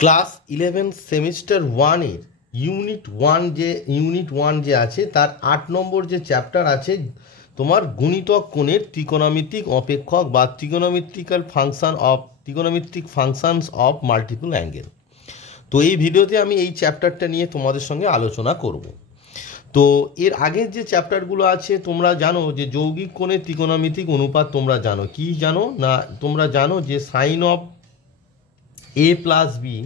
Class 11 semester 1 এর unit one যে আছে তার 8 নম্বর যে চ্যাপ্টার আছে তোমার গুণিতক কোণের ত্রিকোণমিতিক অপেক্ষক বা ত্রিকোণমিতিক ফাংশনস অফ মাল্টিপল অ্যাঙ্গেল। তো এই ভিডিওতে আমি এই চ্যাপ্টারটা নিয়ে তোমাদের সঙ্গে আলোচনা করব। তো এর আগের যে চ্যাপ্টারগুলো আছে তোমরা জানো যে যৌগিক কোণের ত্রিকোণমিতিক অনুপাত তোমরা জানো কি জানো না, তোমরা জানো যে sine of A plus B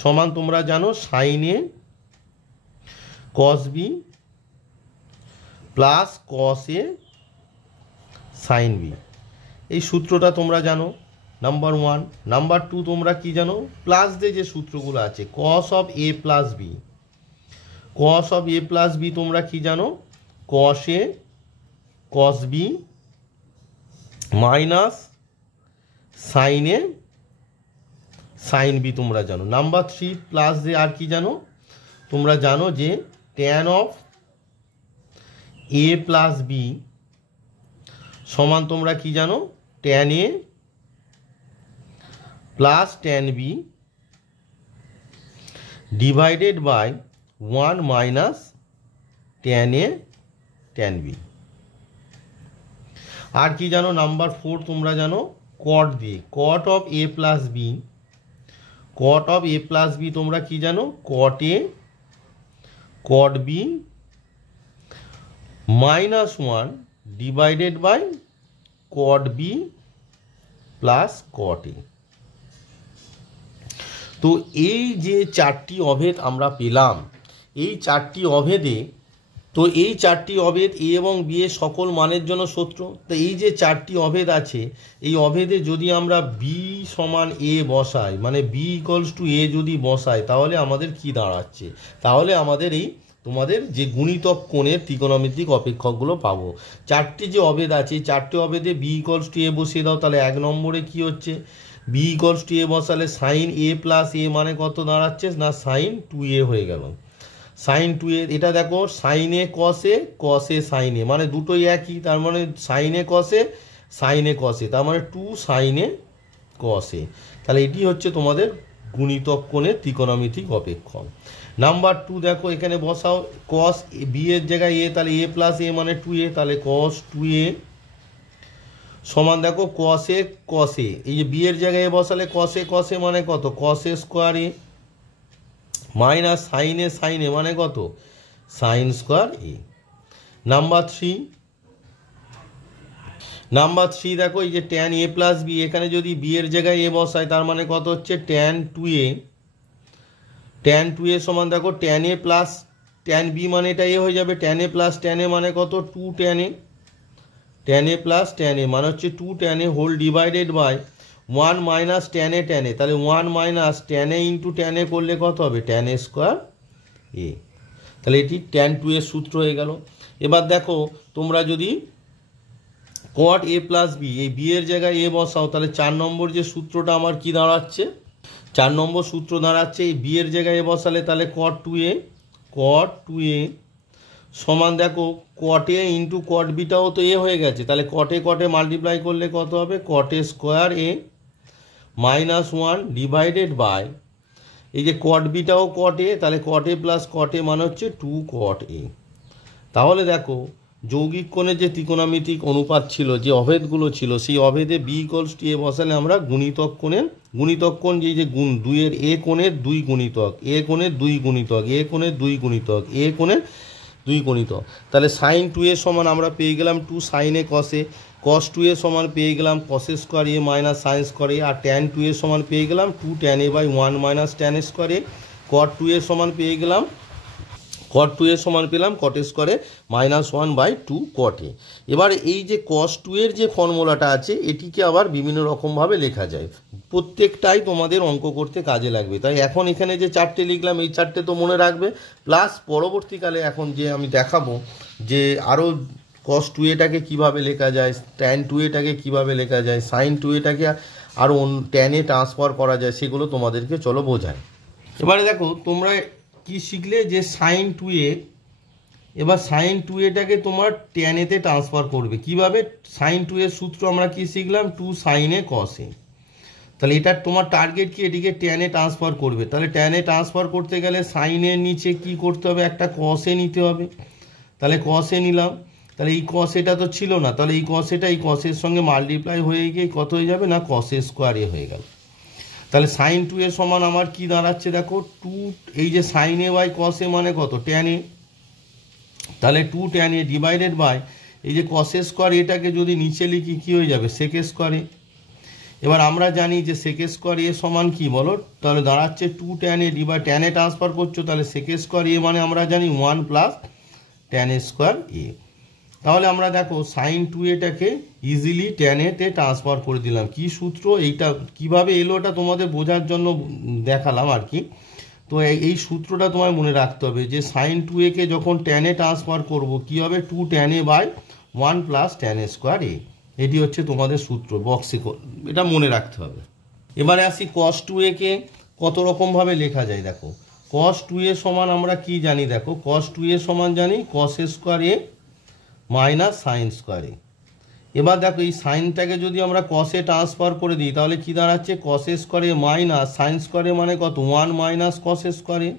সমান তোমরা জানো sine A cos b plus cos a sine b, এই সূত্রটা তোমরা জানো নাম্বার 1। নাম্বার 2 তোমরা কি জানো, প্লাস দিয়ে যে সূত্রগুলো আছে cos of A plus b, cos of A plus B তোমরা কি জানো cos a cos b minus sine A sine b তোমরা জানো। নাম্বার 3 প্লাস দিয়ে আর কি জানো, তোমরা জানো যে tan of A plus B সমান তোমরা কি জানো tan A plus tan B divided by 1 minus tan A tan B. আর কি জানো নাম্বার 4 তোমরা জানো কট দিয়ে cot of A plus B, cot of A plus B তোমরা কি জানো cot A cot B minus 1 divided by cot B plus cot A. তো এই যে চারটি অভেদ আমরা পেলাম, এই চারটি অভেদে তো এই চারটি অভেদ এ এবং বি এর সকল মানের জন্য সূত্র। তো এই যে চারটি অভেদ আছে এই অভেদে যদি আমরা বি সমান এ বসাই, মানে বি ইকুয়ালস টু এ যদি বসাই, তাহলে আমাদের কি দাঁড়াচ্ছে, তাহলে আমাদের এই তোমাদের যে গুণিতক কোণের ত্রিকোণমিতিক অপেক্ষকগুলো পাবো। চারটি যে অভেদ আছে এই চারটি অভেদে বি ইকুয়ালস টু এ বসিয়ে দাও, তাহলে 1 নম্বরে কি হচ্ছে বি ইকুয়ালস টু এ বসালে সাইন এ প্লাস এ মানে কত দাঁড়াচ্ছে না সাইন 2a হয়ে গেল। সাইন 2a এটা দেখো sign A cos a sign এ মানে দুটোই একই, তার মানে সাইন এ কস এ তার মানে 2 সাইন এ কস এ। তাহলে এটি হচ্ছে তোমাদের গুণিতক কোণের ত্রিকোণমিতিক অপেক্ষক। নাম্বার 2 দেখো এখানে বসাও কস বি এর জায়গায় এ, তাহলে এ প্লাস এ মানে 2a, তাহলে কস 2a সমান দেখো কস এ, এই যে বি এর জায়গায় এ বসালে কস এ মানে কত কস A square A minus sine এ মানে কত সাইন স্কোয়ার এ। নাম্বার 3 দেখো এই যে ট্যান এ প্লাস বি, এখানে যদি বি এর জায়গায় এ বসায় তার মানে কত হচ্ছে ট্যান 2a সমান দেখো ট্যান এ প্লাস ট্যান বি মানে এটা এ হয়ে যাবে, tan A plus tan a মানে কত 2 tan A plus tan a মানে হচ্ছে 2 tan a whole divided by 1 minus tan a, তাহলে 1 minus tan a into tan a করলে কত হবে ট্যান এ স্কোয়ার এ। তাহলে এটি ট্যান 2 এর সূত্র হয়ে গেল। এবার দেখো তোমরা যদি কট এ প্লাস বি এই বি এর জায়গায় এ বসাও, তাহলে 4 নম্বর যে সূত্রটা আমার কি দাঁড়াচ্ছে 4 নম্বর সূত্র দাঁড়াচ্ছে এই বি এর জায়গায় এ বসালে তাহলে কট 2a সমান দেখো কট এ ইন্টু কট বিটাও তো এ হয়ে গেছে, তাহলে কটে মাল্টিপ্লাই করলে কত হবে cot A square A minus 1 divided by এই যে কট বিটাও কট এ, তাহলে কট এ প্লাস কট এ মানে হচ্ছে 2 কট এ। তাহলে দেখো যৌগিক কোণের যে ত্রিকোণমিতিক অনুপাত ছিল যে অভেদগুলো ছিল সেই অভেদে বি ইকুয়ালস টু এ বসালে আমরা গুণিতক কোণ যে গুণ 2 এর এ কোণের 2 গুণিতক এ কোণের 2 গুণিতক এ কোণের 2 গুণিতক এ কোণের 2 গুণিতক, তাহলে সাইন 2 এর সমান আমরা পেয়ে গেলাম 2 সাইন এ কস 2 এর সমান পেয়ে গেলাম cos A square A minus sine square A, আর ট্যান 2 এর সমান পেয়ে গেলাম 2 tan A by 1 minus tan square A. Cot 2 এর সমান পেয়ে গেলাম কট 2 এর সমান পেলাম কট স্কোয়ারে মাইনাস 1 বাই 2 কট এ। এবার এই যে কস 2 এর যে ফর্মুলাটা আছে এটিকে আবার বিভিন্ন রকমভাবে লেখা যায়, প্রত্যেকটাই তোমাদের অঙ্ক করতে কাজে লাগবে। তাই এখন এখানে যে চারটে লিখলাম এই চারটে তো মনে রাখবে, প্লাস পরবর্তীকালে এখন যে আমি দেখাবো যে আরও কস 2 এটাকে কীভাবে লেখা যায়, ট্যান 2 এটাকে কীভাবে লেখা যায়, সাইন 2 এটাকে আরও ট্যানে ট্রান্সফার করা যায়, সেগুলো তোমাদেরকে চলো বোঝায়। এবারে দেখো তোমরা কি শিখলে যে সাইন 2a, এবার সাইন 2aটাকে তোমার ট্যান এতে ট্রান্সফার করবে কিভাবে, সাইন 2 এর সূত্র আমরা কি শিখলাম 2 সাইন এ কস এ, তাহলে এটার তোমার টার্গেট কি, এটিকে ট্যানে ট্রান্সফার করবে। তাহলে ট্যানে ট্রান্সফার করতে গেলে সাইনের নিচে কি করতে হবে, একটা কসে নিতে হবে। তাহলে কসে নিলাম, তাহলে এই কসেটা তো ছিল না, তাহলে এই কসেটা এই কসের সঙ্গে মাল্টিপ্লাই হয়ে গিয়ে কত হয়ে যাবে না কসে স্কোয়ার এ হয়ে গেল। তাহলে সাইন 2 এর সমান আমার কি দাঁড়াচ্ছে দেখো 2, এই যে সাইন এ বাই কসে মানে কত ট্যান এ, তাহলে 2 ট্যান এ ডিভাইডেড বাই এই যে কসে স্কোয়ার এটাকে যদি নিচে লিখি কি হয়ে যাবে সেক স্কোয়ারে। এবার আমরা জানি যে সেক স্কোয়ার এ সমান কি বলো, তাহলে দাঁড়াচ্ছে 2 ট্যান এ ডিভাইড ট্যানে ট্রান্সফার করছো, তাহলে সেক স্কোয়ার এ মানে আমরা জানি 1 প্লাস ট্যান স্কোয়ার এ। তাহলে আমরা দেখো সাইন 2 এটাকে ইজিলি ট্যান এতে ট্রান্সফার করে দিলাম। কি সূত্র, এইটা কিভাবে এলো ওটা তোমাদের বোঝার জন্য দেখালাম আর কি। তো এই সূত্রটা তোমায় মনে রাখতে হবে যে সাইন 2 একে যখন ট্যানে ট্রান্সফার করব কি হবে 2 tan A by 1 plus tan square A. এটি হচ্ছে তোমাদের সূত্র, বক্সে এটা মনে রাখতে হবে। এবারে আসি কস 2 একে কত রকমভাবে লেখা যায় দেখো। কস 2 এর সমান আমরা কি জানি দেখো, কস 2 এর সমান জানি কস square A minus sine square এ। এবার দেখো এই সাইনটাকে যদি আমরা কসে ট্রান্সফার করে দিই তাহলে কি দাঁড়াচ্ছে কস square A minus sine square A মানে কত 1 মাইনাস কস স্কোয়ার এ।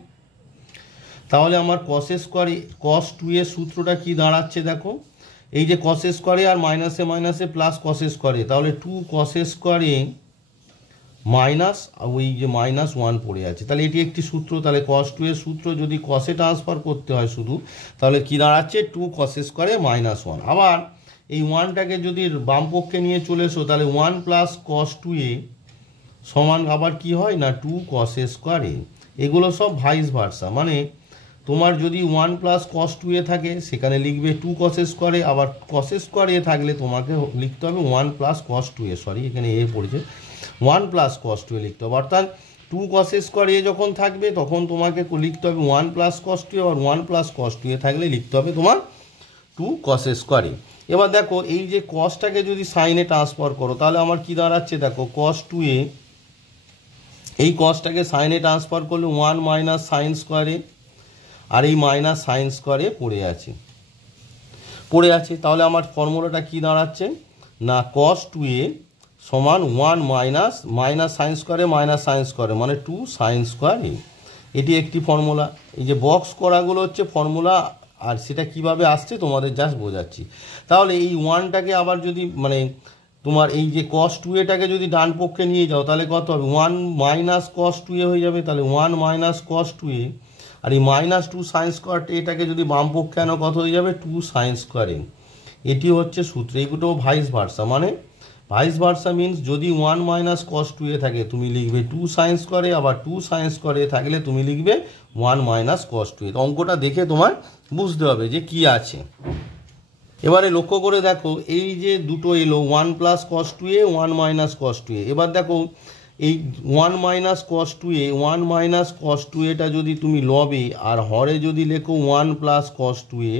তাহলে আমার কস স্কোয়ার কস 2 এর সূত্রটা কি দাঁড়াচ্ছে দেখো, এই যে কস স্কোয়ার এ আর মাইনাসে মাইনাসে প্লাস কস স্কোয়ার এ, তাহলে 2 কস স্কোয়ার এ মাইনাস ওই যে মাইনাস 1 পড়ে আছে। তাহলে এটি একটি সূত্র। তাহলে কস 2 এর সূত্র যদি কসে ট্রান্সফার করতে হয় শুধু, তাহলে কি দাঁড়াচ্ছে 2 কস স্কোয়ার এ মাইনাস 1। আবার এই 1টাকে যদি বাম পক্ষে নিয়ে চলে এসো তাহলে 1 প্লাস কস 2 এ সমান আবার কি হয় না 2 কস স্কোয়ার এ। এগুলো সব ভাইস ভার্সা, মানে তোমার যদি 1 প্লাস কস 2 এ থাকে সেখানে লিখবে 2 কস স্কোয়ার এ, আবার কস স্কোয়ার এ থাকলে তোমাকে লিখতে হবে 1 প্লাস কস 2 এ, সরি এখানে এ পড়েছে 1 প্লাস কস 2 এ লিখতে হবে। অর্থাৎ 2 কস স্কোয়ার এ যখন থাকবে তখন তোমাকে লিখতে হবে 1 প্লাস কস 2 এ, আর 1 প্লাস কস 2 এ থাকলে লিখতে হবে তোমার 2 কস স্কোয়ার এ। এবার দেখো এই যে কসটাকে যদি সাইনে ট্রান্সফার করো তাহলে আমার কি দাঁড়াচ্ছে দেখো কস 2 এ, এই কসটাকে সাইনে ট্রান্সফার করলে 1 মাইনাস সাইন স্কোয়ার এ, আর এই মাইনাস সাইন স্কোয়ার এ পড়ে আছে। তাহলে আমার ফর্মুলাটা কি দাঁড়াচ্ছে না কস 2 এ সমান 1 মাইনাস মাইনাস সাইন স্কোয়ারে মাইনাস সাইন স্কোয়ারে মানে 2 সাইন স্কোয়ার এ। এটি একটি ফর্মুলা। এই যে বক্স করাগুলো হচ্ছে ফর্মুলা, আর সেটা কিভাবে আসছে তোমাদের জাস্ট বোঝাচ্ছি। তাহলে এই 1টাকে আবার যদি মানে তোমার এই যে কস 2 এটাকে যদি ডান পক্ষে নিয়ে যাও তাহলে কত হবে 1 মাইনাস কস 2 এ হয়ে যাবে। তাহলে 1 মাইনাস কস 2 এ, আর এই মাইনাস 2 সাইন স্কোয়ার এটাকে যদি বাম পক্ষে আনো কত হয়ে যাবে 2 সাইন স্কোয়ার এ। এটি হচ্ছে সূত্র। এইগুলো ভাইস ভার্সা, মানে ভাইস ভার্সা মিনস যদি 1 মাইনাস কস 2 এ থাকে তুমি লিখবে 2 সাইন স্কোয়ার এ, আবার 2 সাইন স্কোয়ার এ থাকলে তুমি লিখবে 1 মাইনাস কস 2 এ। অঙ্কটা দেখে তোমার বুঝতে হবে যে কি আছে। এবারে লক্ষ্য করে দেখো এই যে দুটো এলো 1 প্লাস কস 2 এ 1 মাইনাস কস 2 এ। এবার দেখো এই 1 মাইনাস কস 2 এ 1 মাইনাস কস 2 এটা যদি তুমি লবে আর হরে যদি লেখো 1 প্লাস কস 2 এ,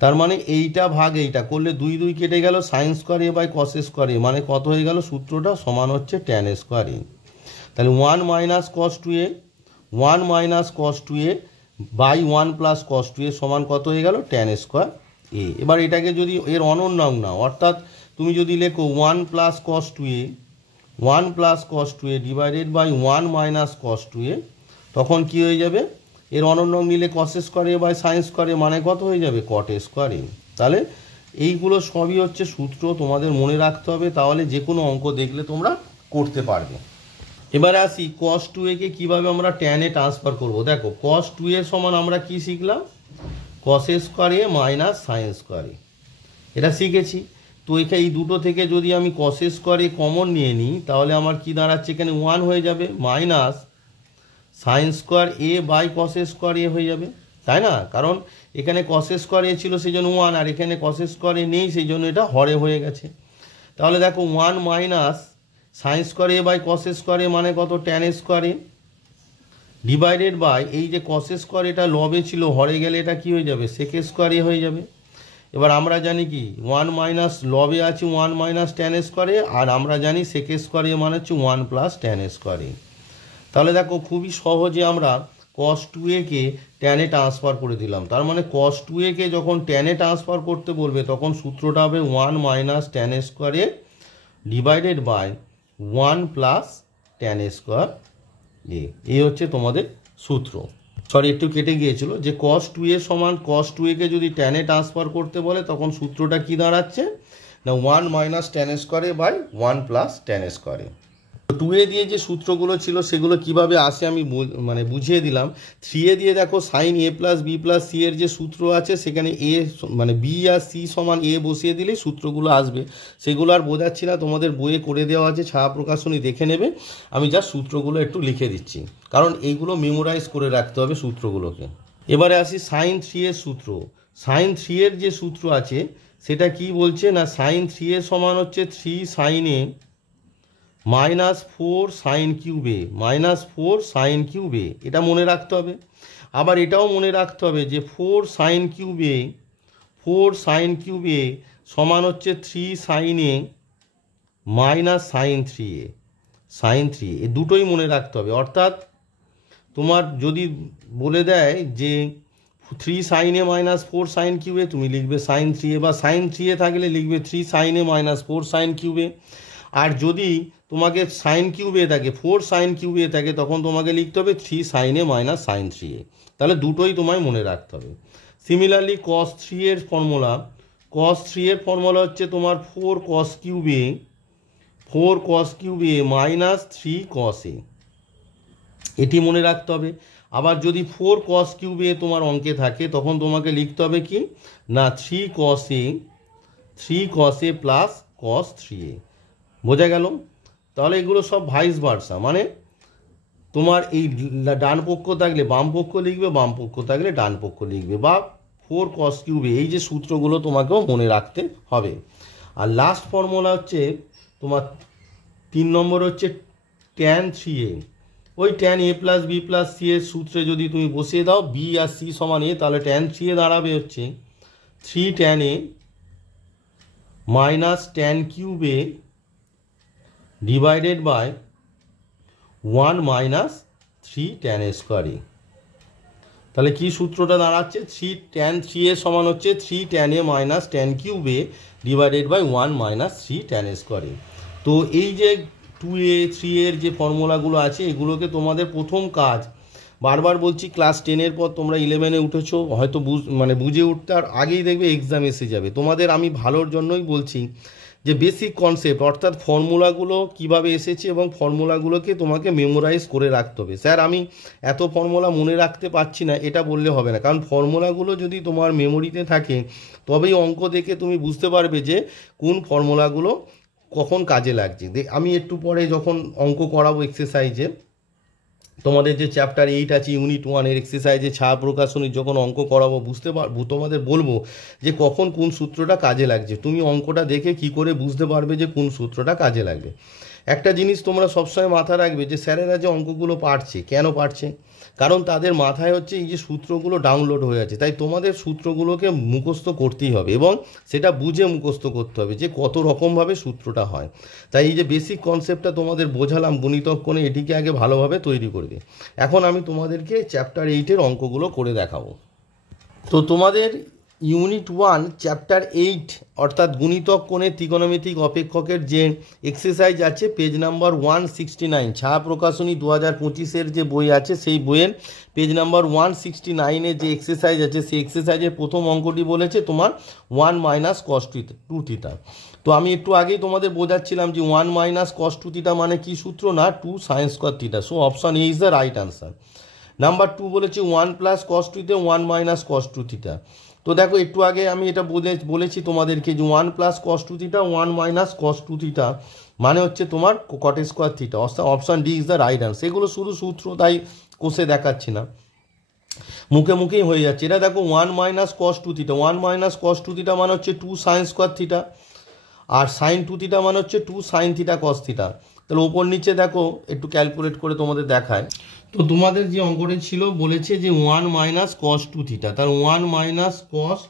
তার মানে এইটা ভাগ এইটা করলে 2 2 কেটে গেল sine square A by cos square A, মানে কত হয়ে গেল সূত্রটা সমান হচ্ছে ট্যান স্কোয়ার এ। তাহলে 1 minus cos 2 A 1 minus cos 2 a by 1 plus cos 2 a সমান কত হয়ে গেল ট্যান স্কোয়ার এ। এবার এটাকে যদি এর অনন্যাঙ্গ নাও, অর্থাৎ তুমি যদি লেখো 1 plus cos 2 A 1 plus cos 2 A divided by 1 minus cos 2 A, তখন কি হয়ে যাবে এর অনন্যাঙ্গ নিলে cos square A by sine square A মানে কত হয়ে যাবে কট স্কোয়ার এ। তাহলে এইগুলো সবই হচ্ছে সূত্র, তোমাদের মনে রাখতে হবে, তাহলে যে কোনো অঙ্ক দেখলে তোমরা করতে পারবে। এবারে আসি কস 2 এ কে কীভাবে আমরা ট্যানে ট্রান্সফার করব। দেখো কস 2 এর সমান আমরা কি শিখলাম কস square A minus sine square এ, এটা শিখেছি। তো এখানে এই দুটো থেকে যদি আমি কস স্কোয়ার এ কমন নিয়ে নিই তাহলে আমার কি দাঁড়াচ্ছে এখানে 1 হয়ে যাবে minus sine square A by cos square A হয়ে যাবে, তাই না? কারণ এখানে কস স্কোয়ার এ ছিল সেই জন্য 1, আর এখানে কস স্কোয়ার এ নেই সেই জন্য এটা হরে হয়ে গেছে। তাহলে দেখো 1 minus sine square A by cos square A মানে কত tan square A divided by এই যে কস স্কোয়ার এটা লবে ছিল হরে গেলে এটা কি হয়ে যাবে সেক স্কোয়ার এ হয়ে যাবে। এবার আমরা জানি কি 1 মাইনাস লবে আছে 1 মাইনাস ট্যান স্কোয়ার এ, আর আমরা জানি সেক স্কোয়ার এ মানে হচ্ছে 1 প্লাস ট্যান স্কোয়ার এ। তাহলে দেখো খুবই সহজে আমরা কস 2 এ কে ট্যানে ট্রান্সফার করে দিলাম। তার মানে কস 2 এ কে যখন ট্যানে ট্রান্সফার করতে বলবে তখন সূত্রটা হবে 1 minus tan square A divided by 1 plus tan A square A. এই হচ্ছে তোমাদের সূত্র। সরি, একটু কেটে গিয়েছিল যে cos 2a সমান cos 2a যদি ট্যানে ট্রান্সফার করতে বলে তখন সূত্রটা কি দাঁড়াচ্ছে না 1 মাইনাস ট্যান স্কোয়ারে বাই 1 প্লাস ট্যান স্কোয়ারে। 2a দিয়ে যে সূত্রগুলো ছিল সেগুলো কিভাবে আসে আমি বুঝিয়ে দিলাম। 3a দিয়ে দেখো sine a plus b plus c এর যে সূত্র আছে সেখানে a বি আর সি সমান a বসিয়ে দিলেই সূত্রগুলো আসবে। সেগুলো আর বোঝাচ্ছি না, তোমাদের বইয়ে করে দেওয়া আছে, ছায়া প্রকাশনী দেখে নেবে। আমি যা সূত্রগুলো একটু লিখে দিচ্ছি, কারণ এইগুলো মেমোরাইজ করে রাখতে হবে সূত্রগুলোকে। এবারে আসি সাইন 3 এর সূত্র। সাইন 3 এর যে সূত্র আছে সেটা কি বলছে না সাইন 3 এর সমান হচ্ছে 3 সাইন এ মাইনাস 4 সাইন কিউব এ মাইনাস 4 সাইন কিউব এ। এটা মনে রাখতে হবে। আবার এটাও মনে রাখতে হবে যে 4 সাইন কিউব এ সমান হচ্ছে 3 সাইন এ মাইনাস সাইন 3 এ। এ দুটোই মনে রাখতে হবে। অর্থাৎ তোমার যদি বলে দেয় যে 3 সাইন এ মাইনাস 4 সাইন কিউব এ, তুমি লিখবে সাইন 3 এ, বা সাইন 3 এ থাকলে লিখবে 3 সাইন এ মাইনাস 4 সাইন কিউব এ। আর যদি তোমাকে সাইন কিউব এ থাকে 4 সাইন কিউব এ থাকে তখন তোমাকে লিখতে হবে 3 সাইন এ মাইনাস সাইন 3 এ। তাহলে দুটোই তোমায় মনে রাখতে হবে। সিমিলারলি cos 3 এর ফর্মুলা হচ্ছে তোমার 4 cos কিউব এ মাইনাস 3 cos এ। এটি মনে রাখতে হবে। আবার যদি 4 cos কিউব এ তোমার অঙ্কে থাকে তখন তোমাকে লিখতে হবে কি না 3 cos এ প্লাস cos 3a। বোঝা গেল? তাহলে এগুলো সব ভাইস ভার্সা, মানে তোমার এই ডান পক্ষ থাকলে বাম পক্ষ লিখবে, বাম পক্ষ থাকলে ডান পক্ষ লিখবে, বা 4 cos কিউব এ। এই যে সূত্রগুলো তোমাকেও মনে রাখতে হবে। আর লাস্ট ফর্মুলা হচ্ছে তোমার 3 নম্বর হচ্ছে tan 3a। ওই tan a plus b plus c এর সূত্রে যদি তুমি বসিয়ে দাও বি আর সি সমান এ, তাহলে tan 3a দাঁড়াবে হচ্ছে 3 tan a minus tan cube A divided by 1 minus 3 tan a square এ। তাহলে কি সূত্রটা দাঁড়াচ্ছে 3 tan 3a সমান হচ্ছে 3 tan a minus tan cube A divided by 1 minus 3 tan a square A. তো এই যে 2a 3 এর যে ফর্মুলাগুলো আছে এগুলোকে তোমাদের প্রথম কাজ, বারবার বলছি, ক্লাস 10-এর পর তোমরা 11-এ উঠেছো, হয়তো বুঝে উঠতে আর আগেই দেখবে এক্সাম এসে যাবে। তোমাদের আমি ভালোর জন্যই বলছি যে বেসিক কনসেপ্ট অর্থাৎ ফর্মুলাগুলো কিভাবে এসেছে এবং ফর্মুলাগুলোকে তোমাকে মেমোরাইজ করে রাখতে হবে। স্যার আমি এত ফর্মুলা মনে রাখতে পারছি না, এটা বললে হবে না, কারণ ফর্মুলাগুলো যদি তোমার মেমোরিতে থাকে তবেই অঙ্ক দেখে তুমি বুঝতে পারবে যে কোন ফর্মুলাগুলো কখন কাজে লাগছে। আমি একটু পরে যখন অঙ্ক করাবো এক্সারসাইজে, তোমাদের যে চ্যাপ্টার 8 আছে ইউনিট 1 এর এক্সারসাইজে ছায়া প্রকাশনীর যখন অঙ্ক করাবো বুঝতে পারবো, তোমাদের বলবো যে কখন কোন সূত্রটা কাজে লাগছে। তুমি অঙ্কটা দেখে কি করে বুঝতে পারবে যে কোন সূত্রটা কাজে লাগবে। একটা জিনিস তোমরা সবসময় মাথায় রাখবে যে স্যারেরা যে অঙ্কগুলো পারছে, কেন পারছে? কারণ তাদের মাথায় হচ্ছে এই যে সূত্রগুলো ডাউনলোড হয়ে আছে, তাই তোমাদের সূত্রগুলোকে মুখস্থ করতেই হবে এবং সেটা বুঝে মুখস্থ করতে হবে যে কত রকমভাবে সূত্রটা হয়। তাই এই যে বেসিক কনসেপ্টটা তোমাদের বোঝালাম গণিতক কোণে, এটিকে আগে ভালোভাবে তৈরি করবে। এখন আমি তোমাদেরকে চ্যাপ্টার 8-এর অঙ্কগুলো করে দেখাবো। তো তোমাদের ইউনিট 1 চ্যাপ্টার 8 অর্থাৎ গুণিতক কোণের ত্রিকোণমিতিক অপেক্ষকের যে এক্সারসাইজ আছে পেজ নাম্বার 169, ছায়া প্রকাশনী 2025-এর যে বই আছে সেই বইয়ের পেজ নাম্বার 169-এ যে এক্সারসাইজ আছে সেই এক্সারসাইজের প্রথম অঙ্কটি বলেছে তোমার 1 মাইনাস কস 2 থিটা। তো আমি একটু আগেই তোমাদের বোঝাচ্ছিলাম যে 1 মাইনাস কস 2 থিটা মানে কি সূত্র না 2 sine square theta. So option A is the right answer. Number 2 বলেছে 1 প্লাস কস 2-তে 1 মাইনাস কস 2 থিটা। তো দেখো একটু আগে আমি এটা বলেছি তোমাদেরকে যে 1 plus cos 2 theta 1 minus cos 2 theta মানে হচ্ছে তোমার কট square theta. Option D is the right answer. এগুলো শুধু সূত্র, তাই কোষে দেখাচ্ছি না, মুখে মুখেই হয়ে যাচ্ছে। এটা দেখো 1 minus cos 2 theta, 1 minus cos 2 theta মানে হচ্ছে 2 সাইন স্কোয়ার থিটা, আর সাইন 2 থিটা মানে হচ্ছে 2 সাইন থিটা কস থিটা। তাহলে ওপর নিচে দেখো একটু ক্যালকুলেট করে তোমাদের দেখায়। তো তোমাদের যে অঙ্কটি ছিল বলেছে যে 1 মাইনাস কস 2 থিটা, তার 1 minus cos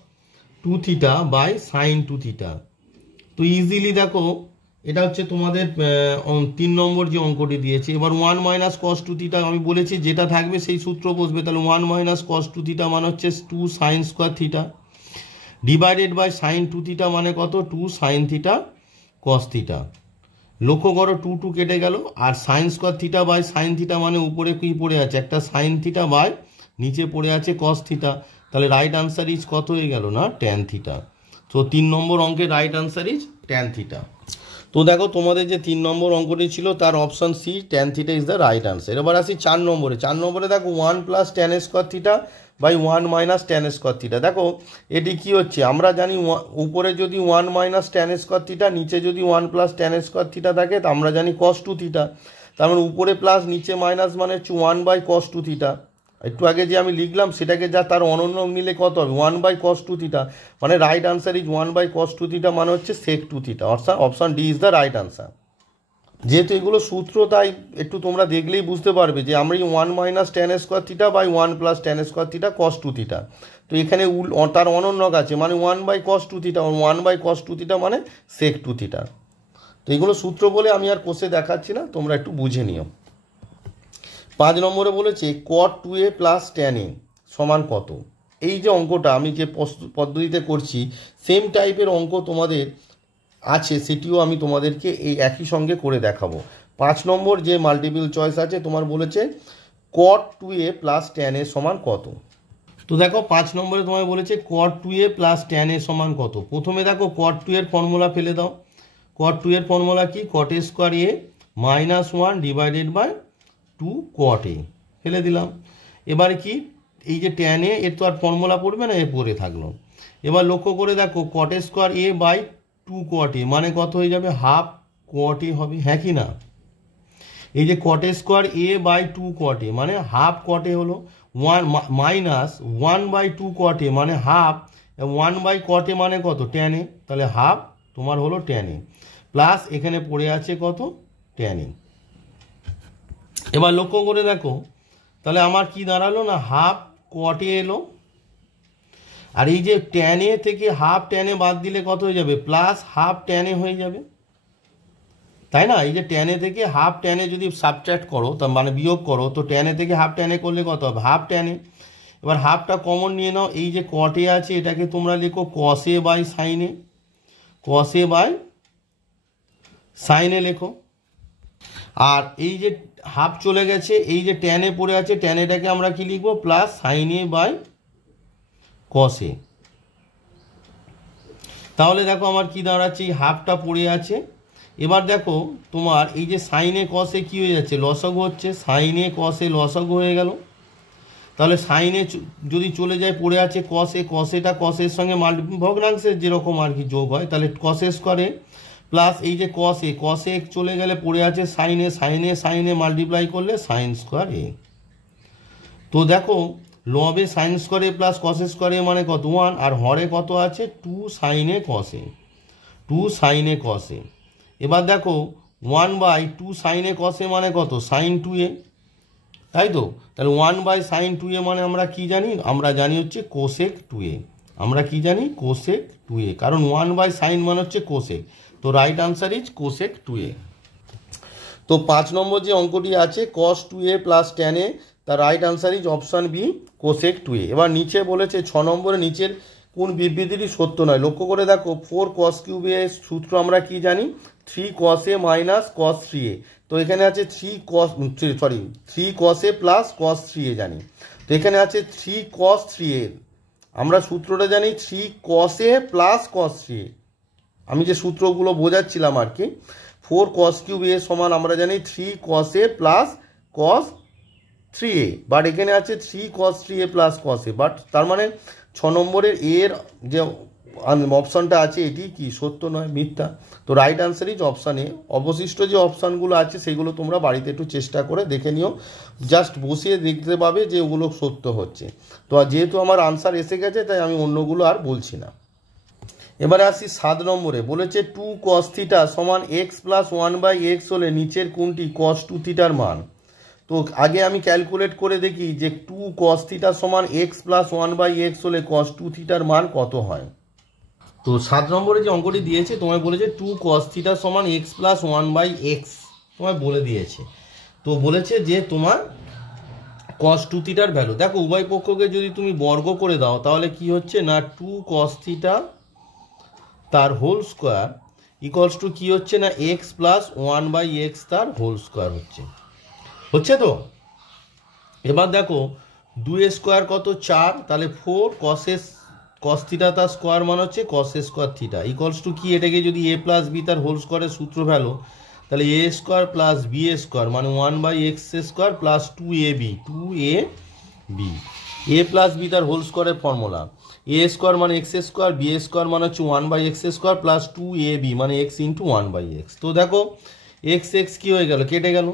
2 theta by sine 2 theta. তো ইজিলি দেখো এটা হচ্ছে তোমাদের 3 নম্বর যে অঙ্কটি দিয়েছে। এবার 1 মাইনাস কস 2 থিটা আমি বলেছি যেটা থাকবে সেই সূত্র বসবে। তাহলে 1 মাইনাস কস 2 থিটা মানে হচ্ছে 2 sine square theta divided by sine 2 theta মানে কত 2 সাইন থিটা কস থিটা লক্ষ্য করো 2 2 কেটে গেল, আর sine square theta by sine theta মানে উপরে কি পড়ে আছে, একটা সাইন থিটা বাই নিচে পড়ে আছে কস থিটা। তাহলে রাইট আনসার ইজ কত হয়ে গেল না ট্যান থিটা। তো 3 নম্বর অঙ্কের right answer is tan theta. তো দেখো তোমাদের যে 3 নম্বর অঙ্কটি ছিল তার option C tan theta is the right answer. এবার আসি 4 নম্বরে। 4 নম্বরে দেখো 1 plus tan square theta by 1 minus tan square theta. দেখো এটি কি হচ্ছে, আমরা জানি উপরে যদি 1 মাইনাস ট্যান স্কোয়ার থিটা, নিচে যদি 1 প্লাস ট্যান স্কোয়ার থিটা থাকে, তা আমরা জানি কস 2 থিটা। তার মানে উপরে প্লাস নিচে মাইনাস মানে হচ্ছে 1 বাই কস 2 থিটা। একটু আগে যে আমি লিখলাম সেটাকে যা তার অনন্য নিলে কত হবে, 1 বাই কস 2 থিটা। মানে right answer is 1 by cos 2 theta মানে হচ্ছে সেক 2 থিটা, অর্থাৎ option D is the right answer. যেহেতু এগুলো সূত্র তাই একটু তোমরা দেখলেই বুঝতে পারবে যে আমরা 1 minus tan square theta by 1 plus tan square theta cos 2 theta. তো এখানে তার অনন্যক আছে মানে 1 by cos 2 theta, 1 by cos 2 theta মানে সেক 2 থিটা। তো এগুলো সূত্র বলে আমি আর কোষে দেখাচ্ছি না, তোমরা একটু বুঝে নিও। 5 নম্বরে বলেছে কট 2a প্লাস ট্যান এ সমান কত। এই যে অঙ্কটা আমি যে পদ্ধতিতে করছি সেম টাইপের অঙ্ক তোমাদের আছে, সেটিও আমি তোমাদেরকে এই একই সঙ্গে করে দেখাবো। 5 নম্বর যে মাল্টিপল চয়েস আছে তোমার বলেছে কট 2a প্লাস ট্যান এ সমান কত। তো দেখো 5 নম্বরে তোমায় বলেছে কট 2a প্লাস ট্যান এ সমান কত। প্রথমে দেখো কট 2 এর ফর্মুলা ফেলে দাও। কট 2 এর ফর্মুলা কি, cot A square A minus 1 divided by 2 cot A ফেলে দিলাম। এবারে কি এই যে ট্যান এ এর তো আর ফর্মুলা পড়বে না, এ পড়ে থাকলো। এবার লক্ষ্য করে দেখো কট A square A by 2 cot এ মানে কত হয়ে যাবে, হাফ কট এ হবে, হ্যাঁ কি না। এই যে কট A square A by 2 cot এ মানে হাফ কট এ হলো, 1 মাইনাস 1 বাই 2 কট এ মানে হাফ, 1 বাই কট এ মানে কত ট্যান এ, তাহলে হাফ তোমার হলো ট্যান এ, প্লাস এখানে পড়ে আছে কত ট্যান এ। এবার লক্ষ্য করে দেখো তাহলে আমার কি দাঁড়ালো না হাফ কট এ এলো, আর এই যে ট্যান এ থেকে হাফ ট্যান এ বাদ দিলে কত হয়ে যাবে, প্লাস হাফ ট্যান এ হয়ে যাবে, তাই না। এই যে ট্যান এ থেকে হাফ ট্যান এ যদি সাবট্রাক্ট করো তার মানে বিয়োগ করো, তো ট্যান এ থেকে হাফ ট্যান এ করলে কত হবে, হাফ ট্যান এ। এবার হাফটা কমন নিয়ে নাও, এই যে কট এ আছে এটাকে তোমরা লিখো cos A by sine A, cos A by sine A লেখো। আর এই যে হাফ চলে গেছে, এই যে ট্যান এ পড়ে আছে, ট্যান এটাকে আমরা কি লিখবো, plus sine A by cos A. তাহলে দেখো আমার কি দাঁড়াচ্ছে, এই হাফটা পড়ে আছে। এবার দেখো তোমার এই যে সাইনে কসে কি হয়ে যাচ্ছে, লসাগু হচ্ছে, সাইনে কসে লসাগু হয়ে গেল। তাহলে সাইনে যদি চলে যায় পড়ে আছে কসে, কসেটা কসের সঙ্গে ভগ্নাংশের যেরকম আর কি যোগ হয়, তাহলে কসে স্কোয়ারে প্লাস এই যে কসে, কসে চলে গেলে পড়ে আছে সাইনে, সাইনে সাইনে মাল্টিপ্লাই করলে সাইন স্কোয়ার এ। তো দেখো লবে sign square A plus কসে square A মানে কত 1, আর হরে কত আছে 2 সাইনে কসে, 2 সাইনে কসে। এবার দেখো 1 বাই 2 সাইনে কসে মানে কত সাইন 2a, তাই তো। তাহলে 1 বাই সাইন 2a মানে আমরা কি জানি, আমরা জানি হচ্ছে কোসেক 2a। আমরা কি জানি কোসেক 2a, কারণ 1 বাই সাইন মানে হচ্ছে কোসেক। তো right answer is cosec 2a। তো 5 নম্বর যে অঙ্কটি আছে কস 2a প্লাস ট্যান এ, তার right answer is option B cosec 2a। এবার নিচে বলেছে 6 নম্বরে নিচের কোন বিবৃতিটি সত্য নয়। লক্ষ্য করে দেখো 4 cos কিউব এর সূত্র আমরা কি জানি, 3 cos a minus cos 3a। তো এখানে আছে 3 cos a plus cos 3a জানি। তো এখানে আছে 3 cos 3a, আমরা সূত্রটা জানি 3 cos a plus cos 3a। আমি যে সূত্রগুলো বোঝাচ্ছিলাম আর কি, 4 cos কিউব a সমান আমরা জানি 3 cos a plus cos 3a, but এখানে আছে 3 cos 3a plus cos a, but তার মানে 6 নম্বরের এর যে অপশানটা আছে এটি কি সত্য নয়, মিথ্যা। তো রাইট আনসার ইজ অপশান এ। অবশিষ্ট যে অপশানগুলো আছে সেগুলো তোমরা বাড়িতে একটু চেষ্টা করে দেখে নিও, জাস্ট বসিয়ে দেখতে পাবে যে ওগুলো সত্য হচ্ছে। তো যেহেতু আমার আনসার এসে গেছে তাই আমি অন্যগুলো আর বলছি না। এবারে আসি 7 নম্বরে বলেছে 2 cos থিটা সমান এক্স প্লাস 1 বাই এক্স হলে নিচের কোনটি cos 2 থিটার মান। তো আগে আমি ক্যালকুলেট করে দেখি যে 2 cos থিটা সমান এক্স প্লাস 1 বাই এক্স হলে cos 2 থিটার মান কত হয়। তো 7 নম্বরে যে অঙ্কটি দিয়েছে তোমায় বলেছে 2 cos থিটা সমান এক্স প্লাস 1 বাই এক্স তোমায় বলে দিয়েছে। তো বলেছে যে তোমার cos 2 থিটার ভ্যালু, দেখো উভয় পক্ষকে যদি তুমি বর্গ করে দাও তাহলে কি হচ্ছে না 2 cos থিটা তার হোল স্কোয়ার ইকুয়ালস টু কী হচ্ছে না এক্স প্লাস 1/x তার হোল স্কোয়ার হচ্ছে তো। এবার দেখো 2 স্কোয়ার কত 4, তাহলে 4 কস থিটা তার স্কোয়ার মান হচ্ছে cos square theta equals to কি, এটাকে যদি এ প্লাস বি তার হোল স্কোয়ারের সূত্র ভ্যালু, তাহলে এ স্কোয়ার প্লাস বি স্কোয়ার মানে 1/x স্কোয়ার প্লাস 2ab এ প্লাস বি তার হোল স্কোয়ারের ফর্মুলা, এ স্কোয়ার মানে এক্স স্কোয়ার, বি স্কোয়ার মানে হচ্ছে 1/x স্কোয়ার প্লাস 2ab মানে এক্স ইন্টু 1/x। তো দেখো এক্স এক্স কী হয়ে গেল, কেটে গেল।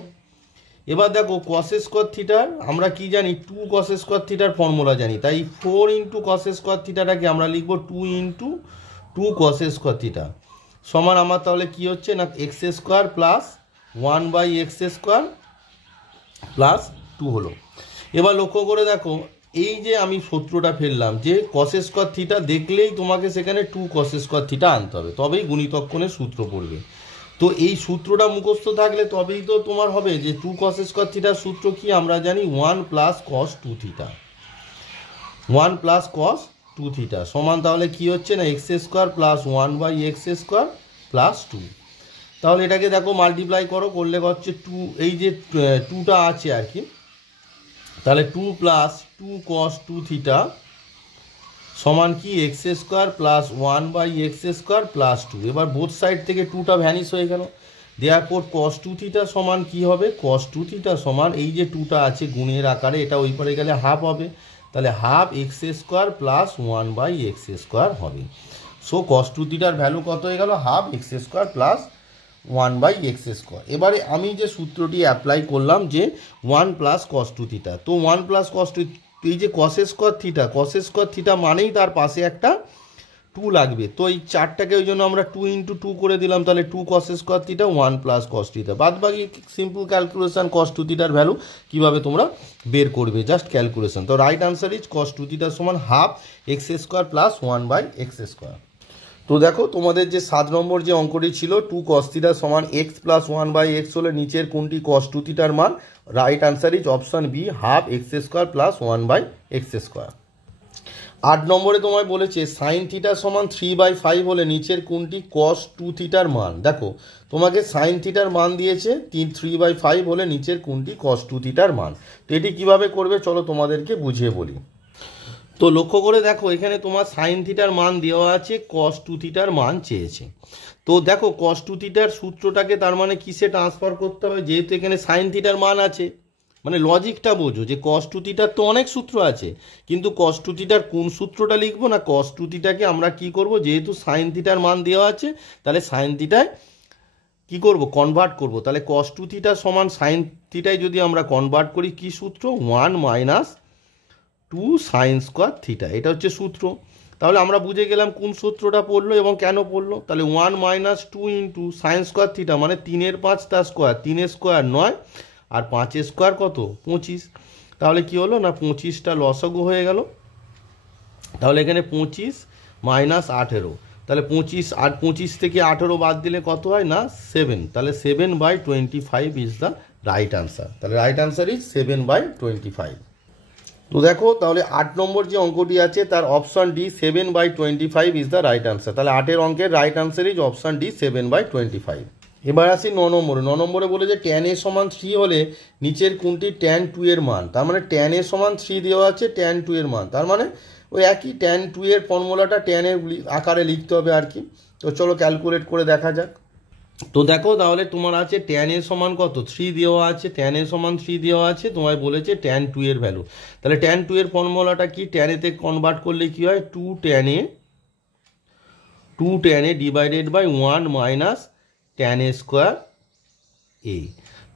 এবার দেখো কস স্কোয়ার থিটার আমরা কি জানি, 2 কস স্কোয়ার থিটার ফর্মুলা জানি, তাই 4 ইন্টু কস স্কোয়ার থিটাটাকে আমরা লিখবো 2 ইন্টু 2 কস স্কোয়ার থিটা সমান আমার তাহলে কি হচ্ছে না x square plus 1/x square plus 2 হলো। এবার লক্ষ্য করে দেখো এই যে আমি সূত্রটা ফেললাম যে কস স্কোয়ার থিটা দেখলেই তোমাকে সেখানে 2 কস স্কোয়ার থিটা আনতে হবে, তবেই গুণিতক কোণের সূত্র পড়বে। তো এই সূত্রটা মুখস্থ থাকলে তবেই তো তোমার হবে যে 2 কস স্কোয়ার থিটার সূত্র কি আমরা জানি 1 plus cos 2 theta, 1 plus cos 2 theta সমান তাহলে কি হচ্ছে না x square plus 1/x square plus 2। তাহলে এটাকে দেখো মাল্টিপ্লাই করলে হচ্ছে 2, এই যে 2টা আছে আর কি, তাহলে 2 প্লাস 2 কস 2 থিটা সমান কি x square plus 1/x square plus 2। এবার বোথ সাইড থেকে 2টা ভ্যানিশ হয়ে গেল, দেয়ারফর cos 2 থিটা সমান কি হবে, cos 2 থিটা সমান এই যে 2টা আছে গুণের আকারে, এটা ওই পারে গেলে হাফ হবে, তাহলে half x square plus 1/x square হবে। সো cos 2 থিটার ভ্যালু কত হয়ে গেল, half x square plus 1/x square. এবারে আমি যে সূত্রটি অ্যাপ্লাই করলাম যে 1 প্লাস cos 2 থিটা, তো 1 প্লাস cos 2, এই যে cos স্কোয়ার থিটা মানেই তার পাশে একটা 2 লাগবে, তো এই 4টাকে ওই জন্য আমরা 2 ইন্টু 2 করে দিলাম, তাহলে 2 cos square theta 1 plus cos theta. বাদ বাকি সিম্পল ক্যালকুলেশন cos 2 থিটার ভ্যালু কীভাবে তোমরা বের করবে, জাস্ট ক্যালকুলেশন। তো right answer is cos 2 theta সমান half x square plus 1/x square. তো দেখো তোমাদের যে 7 নম্বর যে অঙ্কটি ছিল 2 cos থিটা সমান x প্লাস 1/x হলে নিচের কোনটি cos 2 থিটার মান, right answer is option B half x square plus 1/x square. 8 নম্বরে তোমায় বলেছে সাইন থিটা সমান 3/5 হলে নিচের কোনটি cos 2 থিটার মান। দেখো তোমাকে সাইন থিটার মান দিয়েছে 3/5 হলে নিচের কোনটি cos 2 থিটার মান। তো এটি কীভাবে করবে চলো তোমাদেরকে বুঝিয়ে বলি। তো লক্ষ্য করে দেখো এখানে তোমার সাইন থিটার মান দেওয়া আছে, cos 2 থিটার মান চেয়েছে। তো দেখো cos 2 থিটার সূত্রটাকে তার মানে কিসে ট্রান্সফার করতে হবে, যেহেতু এখানে সাইন থিটার মান আছে, মানে লজিকটা বোঝো যে cos 2 থিটার তো অনেক সূত্র আছে, কিন্তু cos 2 থিটার কোন সূত্রটা লিখবো না, cos 2 থিটাকে আমরা কি করব, যেহেতু সাইন থিটার মান দেওয়া আছে তাহলে সাইন থিটায় কি করব, কনভার্ট করব। তাহলে cos 2 থিটা সমান সাইন থিটায় যদি আমরা কনভার্ট করি কি সূত্র, 1 মাইনাস 2 সাইন স্কোয়ার থিটা, এটা হচ্ছে সূত্র। তাহলে আমরা বুঝে গেলাম কোন সূত্রটা পড়লো এবং কেন পড়লো। তাহলে 1 minus 2 into sign square theta মানে 3 × 5 তার স্কোয়ার, 3 স্কোয়ার 9 আর 5 স্কোয়ার কত 25। তাহলে কি হলো না 25টা লসাগু হয়ে গেল, তাহলে এখানে 25 মাইনাস 18, তাহলে 25 আর 25 থেকে 18 বাদ দিলে কত হয় না 7, তাহলে 7/25 ইজ দ্য রাইট আনসার। তাহলে রাইট আনসার ইজ 7/25। তো দেখো তাহলে 8 নম্বর যে অঙ্কটি আছে তার option D 7/25 is the right answer. তাহলে 8-এর অঙ্কের right answer is option D 7/25। এবার আসি 9 নম্বরে। 9 নম্বরে বলে যে tan a সমান 3 হলে নিচের কোনটি tan 2 এর মান। তার মানে tan a সমান 3 দেওয়া আছে, tan 2 এর মান, তার মানে ওই একই tan 2 এর ফর্মুলাটা tan এর আকারে লিখতে হবে আর কি। তো চলো ক্যালকুলেট করে দেখা যাক। তো দেখো তাহলে তোমার আছে tan a সমান কত 3 দেওয়া আছে, tan a সমান 3 দেওয়া আছে, তোমায় বলেছে tan 2 এর ভ্যালু। তাহলে tan 2 এর ফর্মুলাটা কি, tan a তে কনভার্ট করলে কি হয় 2 tan a divided by 1 minus tan a square a।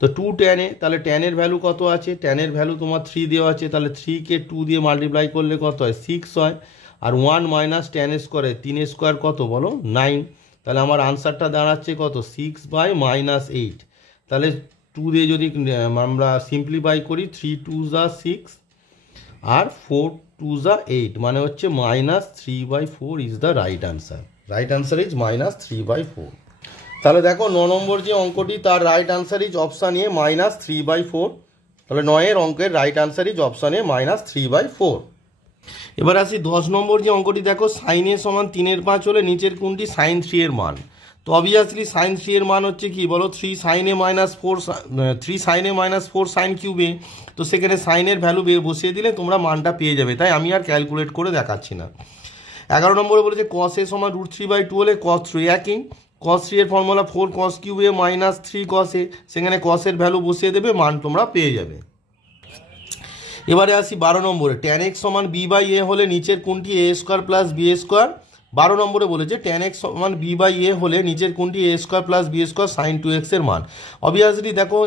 তো 2 tan a, তাহলে tan এর ভ্যালু কত আছে, tan এর ভ্যালু তোমার 3 দেওয়া আছে, তাহলে 3কে 2 দিয়ে মাল্টিপ্লাই করলে কত হয় 6 হয়, আর 1 মাইনাস tan a স্কোয়ারে 3 স্কোয়ার কত বলো 9। তাহলে আমার আনসারটা দাঁড়াচ্ছে কত 6/-8। তাহলে 2 দিয়ে যদি আমরা সিম্পলিফাই করি 3 2 যা 6 আর 4 2 যা 8, মানে হচ্ছে -3/4 is the right answer. Right answer is -3/4। তাহলে দেখো 9 নম্বর যে অঙ্কটি তার রাইট আনসার ইজ অপশান এ -3/4। তাহলে 9-এর অঙ্কের রাইট আনসার ইজ অপশান এ -3/4। এবার আসি 10 নম্বর যে অঙ্কটি দেখো সাইন a সমান 3/5 হলে নিচের কোনটি সাইন 3 এর মান। তো অবভিয়াসলি সাইন থ্রি এর মান হচ্ছে কি বলো, 3 sin a মাইনাস 4 সাইন কিউবে। তো সেখানে সাইনের ভ্যালু বসিয়ে দিলে তোমরা মানটা পেয়ে যাবে, তাই আমি আর ক্যালকুলেট করে দেখাচ্ছি না। 11 নম্বরে বলেছে cos a সমান √3/2 হলে cos 3 একই। cos 3 এর ফর্মুলা 4 cos কিউবে মাইনাস 3 cos a, সেখানে cos এর ভ্যালু বসিয়ে দেবে, মান তোমরা পেয়ে যাবে। এবারে আসি 12 নম্বরে, tan x সমান b/a হলে নিচের কোনটি a square plus b square. 12 নম্বরে বলেছে tan x সমান b/a হলে নিচের কোনটি a square plus b square sin 2x এর মান। অবভিয়াসলি দেখো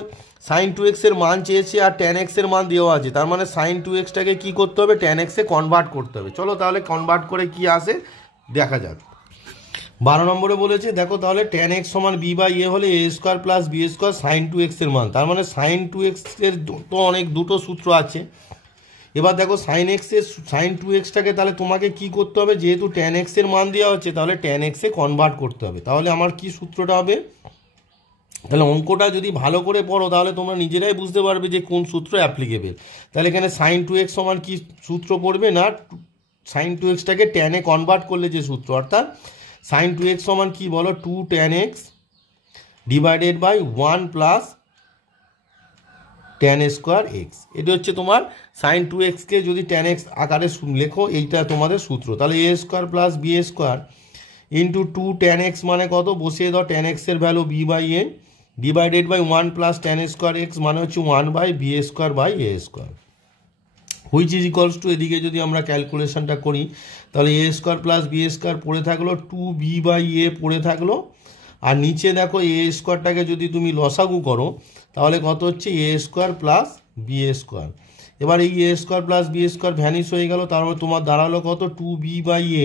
sin 2x এর মান চেয়েছে আর tan x এর মান দেওয়া আছে, তার মানে sin 2x টাকে কী করতে হবে, tan x এ কনভার্ট করতে হবে। চলো তাহলে কনভার্ট করে কি আসে দেখা যাক। 12 নম্বরে বলেছে দেখো তাহলে tan x সমান b/a হলে a square plus b square sin 2x এর মান, তার মানে sin 2x এর তো দুটো সূত্র আছে। এবার দেখো sin 2x-টাকে তাহলে তোমাকে কি করতে হবে, যেহেতু tan x এর মান দেওয়া হচ্ছে তাহলে tan x এ কনভার্ট করতে হবে। তাহলে আমার কি সূত্রটা হবে, তাহলে অঙ্কটা যদি ভালো করে পড়ো তাহলে তোমরা নিজেরাই বুঝতে পারবে যে কোন সূত্র অ্যাপ্লিকেবল। তাহলে এখানে sin 2x সমান কি সূত্র পড়বে না, sin 2x-টাকে tan এ কনভার্ট করলে যে সূত্র, অর্থাৎ sin 2x সমান কি বলো, 2 tan x divided by 1 plus tan square x. এটা হচ্ছে তোমার sin 2x-কে যদি tan x আকারে লেখো, এইটা তোমাদের সূত্র। তাহলে a square plus b square into 2 tan x মানে কত, বসিয়ে দাও tan x এর value b/a divided by 1 plus tan square x মানে হচ্ছে 1/b square by a square, which is equals to, এদিকে যদি আমরা ক্যালকুলেশনটা করি তাহলে a square plus b square পড়ে থাকলো 2b/a পড়ে থাকলো, আর নিচে দেখো a স্কোয়ারটাকে যদি তুমি লসাগু করো তাহলে কত হচ্ছে a square plus b square. এবার এই a square plus b square vanish হয়ে গেল, তারপরে তোমার দাঁড়ালো কত 2b/a,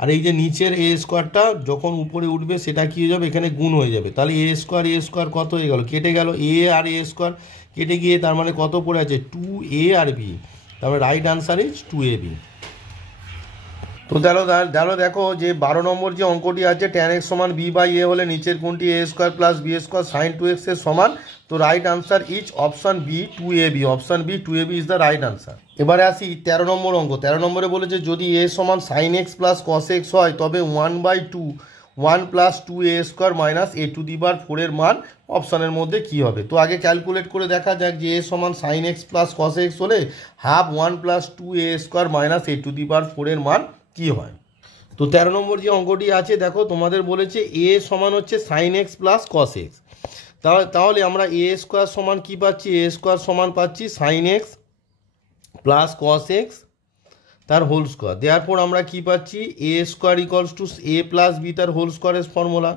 আর এই যে নিচের a স্কোয়ারটা যখন উপরে উঠবে সেটা কী হয়ে যাবে, এখানে গুণ হয়ে যাবে। তাহলে a স্কোয়ার কত হয়ে গেল, কেটে গেল a আর a স্কোয়ার কেটে গিয়ে, তার মানে কত পড়ে আছে 2a আর b, তারপরে রাইট আনসার ইজ 2ab। তো দেখো যে 12 নম্বর যে অঙ্কটি আছে tan x সমান b/a হলে নিচের কোনটি a square plus b square sin 2x এর সমান। তো right answer is option B 2ab, option B 2ab is the right answer. এবারে আসি 13 নম্বর অঙ্ক। 13 নম্বরে বলেছে যদি a সমান sin x plus cos x হয় তবে 1/2 1 plus 2a square minus a to the power 4 এর মান অপশানের মধ্যে কি হবে। তো আগে ক্যালকুলেট করে দেখা যাক যে a সমান sin x plus cos x হলে half 1 plus 2a square minus a to the power 4 এর মান কি হয়। তো 13 নম্বর যে অঙ্কটি আছে দেখো তোমাদের বলেছে a সমান হচ্ছে sin x plus cos x, তাহলে আমরা a স্কোয়ার সমান কি পাচ্ছি, a স্কোয়ার সমান পাচ্ছি sin x plus cos x তার হোল স্কোয়ার। দেওয়ার আমরা কি পাচ্ছি, a square equals to a plus b তার হোল স্কোয়ারের ফর্মুলা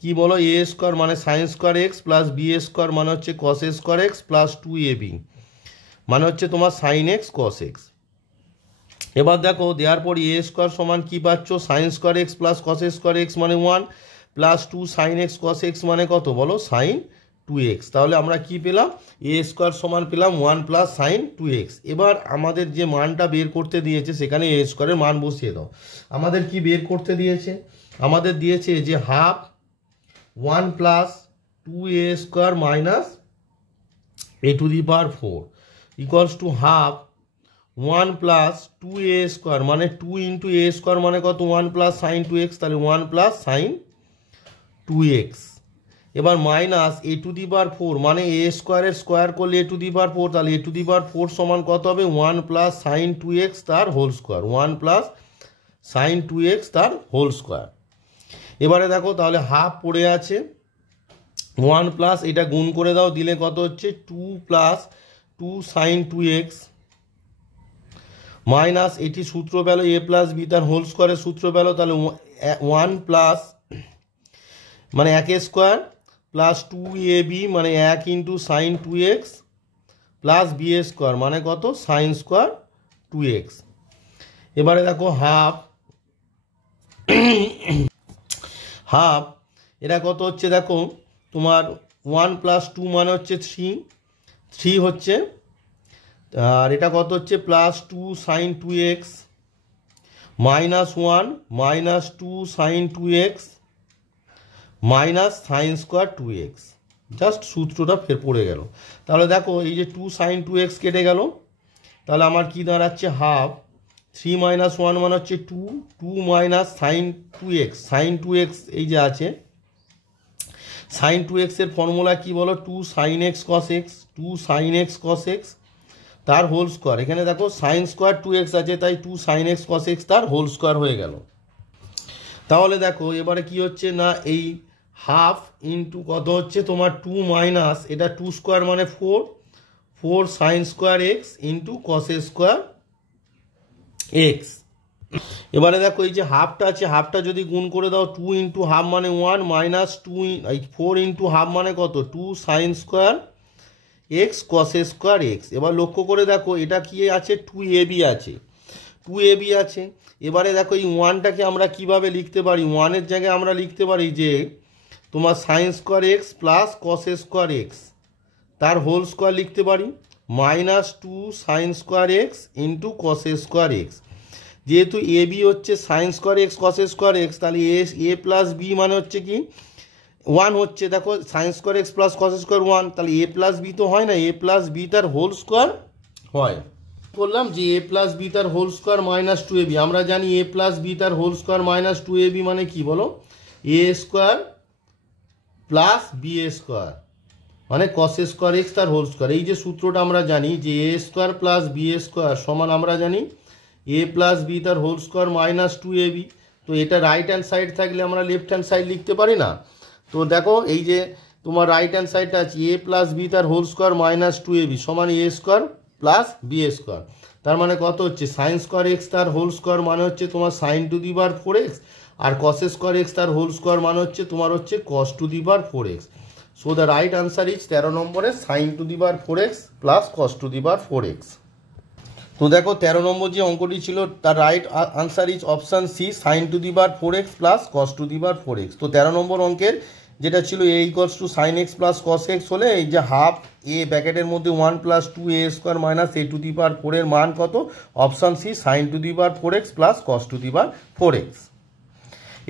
কি বলো, a স্কোয়ার মানে sign square x plus b square মানে হচ্ছে cos square x plus 2ab মানে হচ্ছে তোমার sin x cos x। এবার দেখো দেওয়ার পর a স্কোয়ার সমান কি পাচ্ছ, sign square x plus cos square x মানে 1 plus 2 sin x cos x মানে কত বলো sin 2x। তাহলে আমরা কি পেলাম, a স্কোয়ার সমান পেলাম 1 প্লাস sin 2x। এবার আমাদের যে মানটা বের করতে দিয়েছে সেখানে a স্কোয়ারের মান বসিয়ে দাও। আমাদের কি বের করতে দিয়েছে, আমাদের দিয়েছে যে half 1 plus 2a square minus a to the power 4 equals to half 1 plus 2a square মানে 2 ইন্টু a স্কোয়ার মানে কত 1 প্লাস সাইন 2x, তাহলে 1 প্লাস সাইন 2x। এবার minus a to the power 4 মানে a স্কোয়ারের স্কোয়ার করলে a to the power 4, তাহলে a to the power 4 সমান কত হবে 1 প্লাস সাইন 2x তার whole square, 1 plus sign 2x তার হোল স্কোয়ার। এবারে দেখো তাহলে হাফ পড়ে আছে 1 প্লাস এটা গুণ করে দাও, দিলে কত হচ্ছে 2 প্লাস 2 সাইন 2x মাইনাস এটি সূত্র পেল a প্লাস বি তার হোল স্কোয়ারের সূত্র পেল, তাহলে 1 প্লাস মানে 1 স্কোয়ার প্লাস 2ab মানে 1 into sign 2x plus b square মানে কত সাইন স্কোয়ার 2x। এবারে দেখো হাফ এটা কত হচ্ছে দেখো তোমার 1 প্লাস 2 মানে হচ্ছে 3 হচ্ছে, আর এটা কত হচ্ছে plus 2 sine 2x minus 1 minus 2 sine 2x minus sine square 2x, just সূত্রটা ফের পড়ে গেল। তাহলে দেখো এই যে 2 সাইন 2x কেটে গেল, তাহলে আমার কি দাঁড়াচ্ছে হাফ 3 মাইনাস 1 মানে হচ্ছে 2, 2 minus sine 2x, sign 2x এই যে আছে, সাইন 2x এর ফর্মুলা কি বলো, 2 sine x cos x, 2 sine x cos x তার হোল স্কোয়ার। এখানে দেখো সাইন স্কোয়ার 2x আছে, তাই 2 সাইন x cos x তার হোল স্কোয়ার হয়ে গেল। তাহলে দেখো এবারে কি হচ্ছে না, এই হাফ ইন্টু কত হচ্ছে তোমার 2 মাইনাস এটা 2 স্কোয়ার মানে 4, 4 sign square x into cos square x. এবারে দেখো এই যে হাফটা আছে, হাফটা যদি গুণ করে দাও 2 ইন্টু হাফ মানে 1 মাইনাস 4 ইন্টু হাফ মানে কত 2 সাইন স্কোয়ার এক্স কস স্কোয়ার এক্স। এবার লক্ষ্য করে দেখো এটা কি আছে, 2ab আছে, 2ab আছে। এবারে দেখো এই 1টাকে আমরা কিভাবে লিখতে পারি, 1-এর জায়গায় আমরা লিখতে পারি যে তোমার sign square x plus cos square X তার হোল স্কোয়ার লিখতে পারি, minus 2 sine square x into cos square x. যেহেতু এ বি হচ্ছে সাইন স্কোয়ার এক্স কস স্কোয়ার এক্স, তাহলে এ প্লাস বি মানে হচ্ছে কি 1 হচ্ছে, দেখো sine square x plus cos square 1, তাহলে এ প্লাস বি তো হয় না, এ প্লাস বি তার হোল স্কোয়ার হয়। বললাম যে এ প্লাস বি তার হোল স্কোয়ার মাইনাস 2ab, আমরা জানি এ প্লাস বি তার হোল স্কোয়ার মাইনাস 2ab মানে কি বলো, এ স্কোয়ার প্লাস বি স্কোয়ার মানে কস স্কোয়ার এক্স তার হোল স্কোয়ার। এই যে সূত্রটা আমরা জানি যে এ স্কোয়ার প্লাস বি স্কোয়ার সমান আমরা জানি এ প্লাস বি তার হোল স্কোয়ার মাইনাস 2ab। তো এটা রাইট হ্যান্ড সাইড থাকলে আমরা লেফট হ্যান্ড সাইড লিখতে পারি না। তো দেখো এই যে তোমার রাইট হ্যান্ড সাইডটা আছে এ প্লাস বি তার হোল স্কোয়ার মাইনাস 2ab সমান A square plus B square, তার মানে কত হচ্ছে সাইন স্কোয়ার এক্স তার হোল স্কোয়ার মানে হচ্ছে তোমার sine to the power 4x, আর কস স্কোয়ার এক্স তার হোল স্কোয়ার মানে হচ্ছে তোমার হচ্ছে cos to the power 4x। So the right answer is 13 নম্বরে sine to the power 4x plus cos to the power 4x। তো দেখো 13 number যে অঙ্কটি ছিল তার right answer is option C, sine to the power 4x plus cos to the power 4x। তো 13 number অঙ্কের যেটা ছিল a equals to sine x plus cos x হলে এই যে হাফ এ ব্র্যাকেটের মধ্যে 1 plus 2 a square minus a to the power 4 এর মান কত, option C sine to the power 4x plus cos to the power 4x।